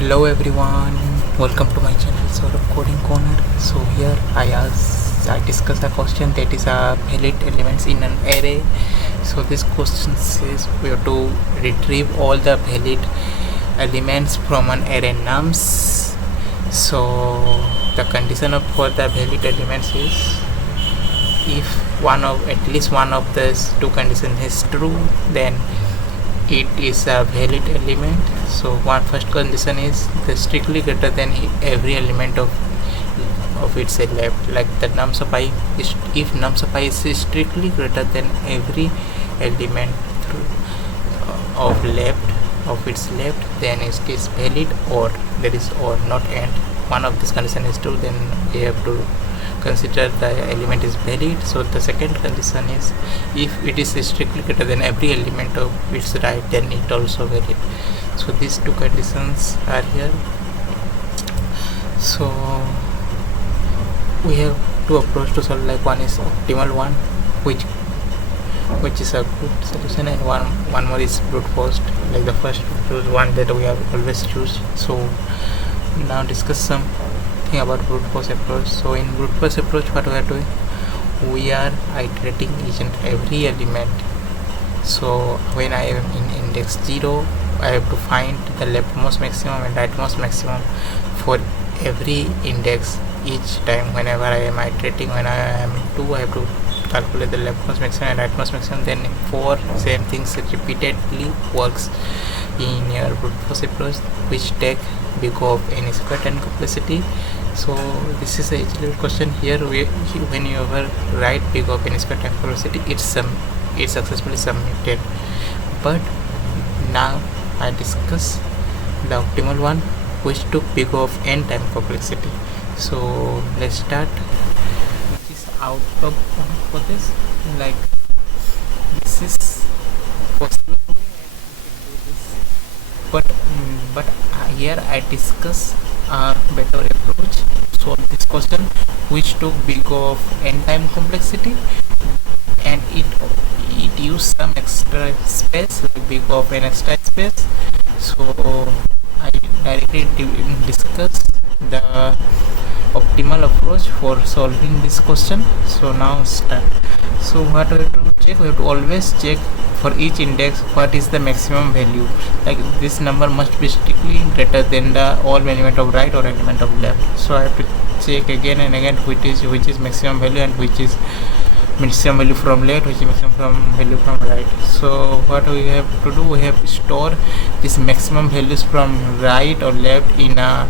Hello everyone, welcome to my channel sort of coding corner. So here I discuss a question that is a valid elements in an array. So this question says we have to retrieve all the valid elements from an array nums. So the condition for the valid elements is if at least one of these two conditions is true, then it is a valid element. So first condition is the strictly greater than every element of its left, like the nums of I is, if nums of I is strictly greater than every element of its left, then it is valid, or there is or not and one of this condition is true, then we have to consider the element is valid. So the second condition is if it is strictly greater than every element of its right, then it also valid. So these two conditions are here. So we have two approaches to solve, like one is optimal one, which is a good solution, and one more is brute force, like the first one that we have always choose. So now discuss something about brute force approach. So in brute force approach, what we are doing, we are iterating each and every element. So when I am in index 0, I have to find the leftmost maximum and rightmost maximum for every index each time. Whenever I am iterating, when I am 2, I have to calculate the leftmost maximum and rightmost maximum. Then for same things repeatedly works in your brute force approach, which take big of n squared and complexity. So this is a question here. When you ever write big of n squared and complexity, it's successfully submitted. But now I discuss the optimal one, which took big of n time complexity. So let's start. This is out of for this, like this is possible way and we can do this, but here I discuss a better approach to solve this question, which took big of n time complexity, and it used some extra space, like big of n extra space. So I directly discuss the optimal approach for solving this question. So now start. So what we have to check, we have to always check for each index what is the maximum value, like this number must be strictly greater than the all element of right or element of left. So I have to check again and again which is maximum value and which is maximum value from left, which is maximum value from right. So what we have to do, we have to store this maximum values from right or left in a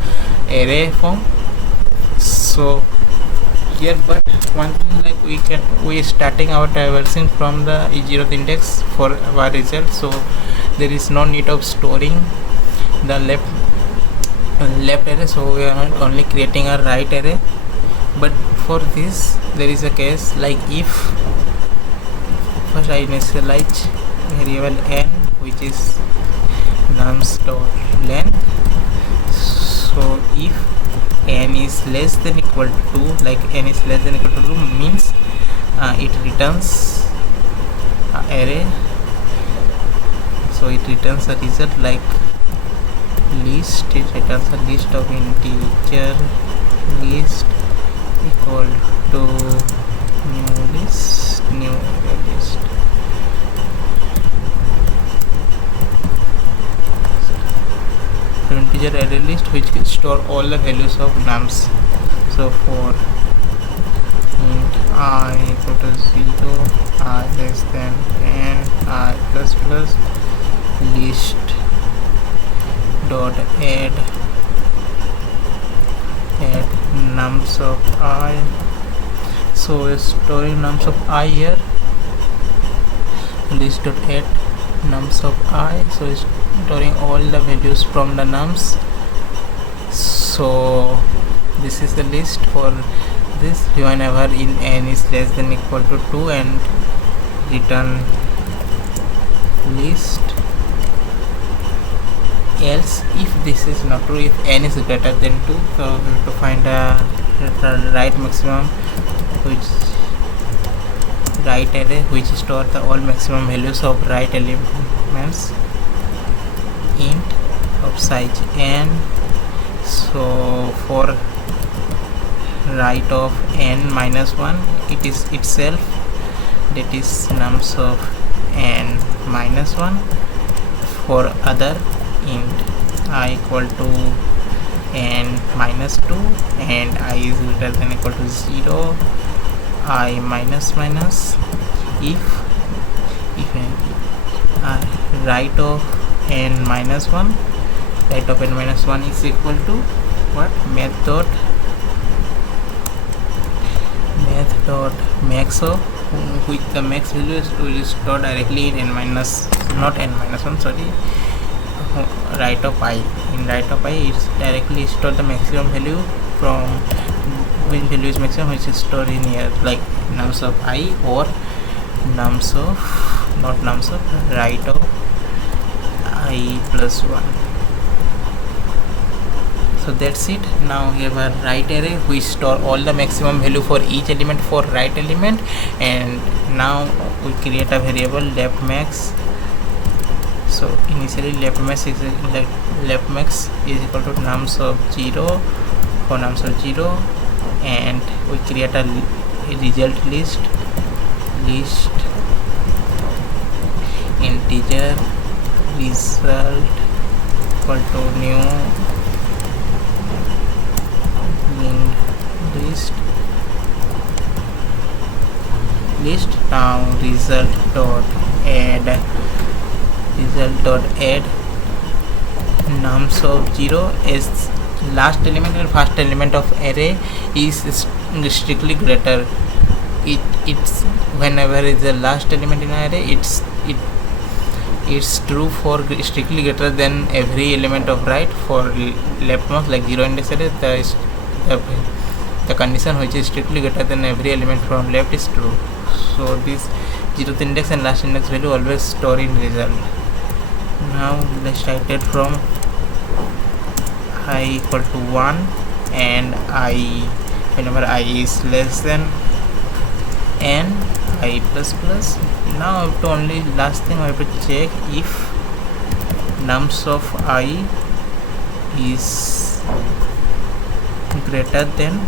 array form. So here, but one thing, like we starting our traversing from the 0th index for our result, so there is no need of storing the left array, so we are not only creating a right array. But for this there is a case, like if first I initialize variable n, which is nums dot length. So if n is less than equal to 2, like n is less than equal to 2 means it returns array. So it returns a result like list. It returns a list of integer list equal to new array list. So integer array list which can store all the values of nums. So for int I equal to 0, I less than n, I plus plus, list dot add nums of I. So we're storing nums of I here, list dot add nums of I. So it's storing all the values from the nums. So this is the list for this. Whenever in n is less than equal to 2, and return list. Else if this is not true, if n is greater than 2, so we have to find a right maximum, which right array which store the all maximum values of right elements. Int of size n. So for right of n minus 1, it is itself, that is nums of n minus 1. For other int I equal to n minus 2 and I is greater than equal to 0, I minus minus. If right of n minus 1, right of n minus 1 is equal to what? Math dot max of, which the max value is to store directly in n minus, not n minus 1, sorry, right of I. In right of I, it's directly store the maximum value from which value is maximum, which is stored in here, like nums of I or nums of, not nums of, right of I plus 1. So that's it. Now we have a right array which store all the maximum value for each element for right element, and now we create a variable left max. So initially left max is equal to nums of 0 for nums of 0, and we create a result list integer result equal to new list. Now result dot add nums of 0 is last element and first element of array is strictly greater. It's whenever is the last element in array, it's true for strictly greater than every element of right. For leftmost, like 0 index array, the condition which is strictly greater than every element from left is true. So this 0th index and last index value always store in result. Now let's write it from I equal to 1 and I, whenever I is less than n, I plus plus. Now I have to only last thing I have to check if nums of I is greater than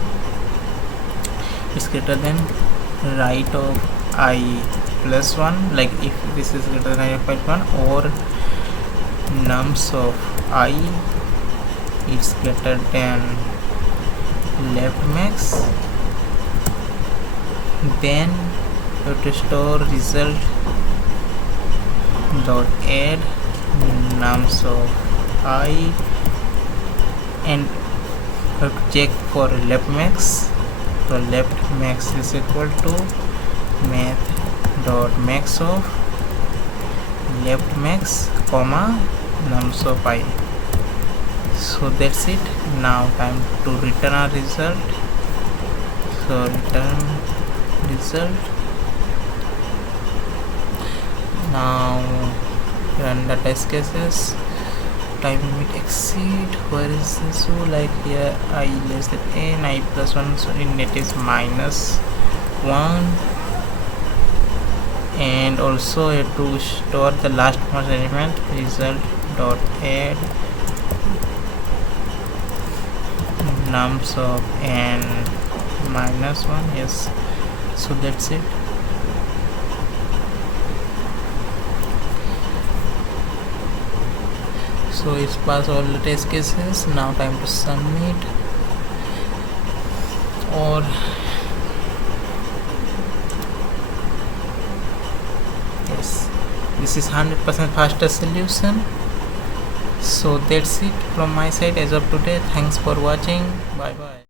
right of I plus 1, like if this is greater than I plus 1, or nums of I is greater than left max, then you have to store result dot add nums of I, and you have to check for left max. So left max is equal to math dot max of left max comma nums of I. So that's it. Now time to return our result. So return result. Now run the test cases. Time limit exceed. Where is this? So like here I less than n, I plus 1, so in it is minus 1, and also I have to store the last most element result dot add nums of n minus 1. Yes, so that's it. So it's passed all the test cases. Now time to submit. Or yes, this is 100% faster solution. So that's it from my side as of today. Thanks for watching. Bye bye.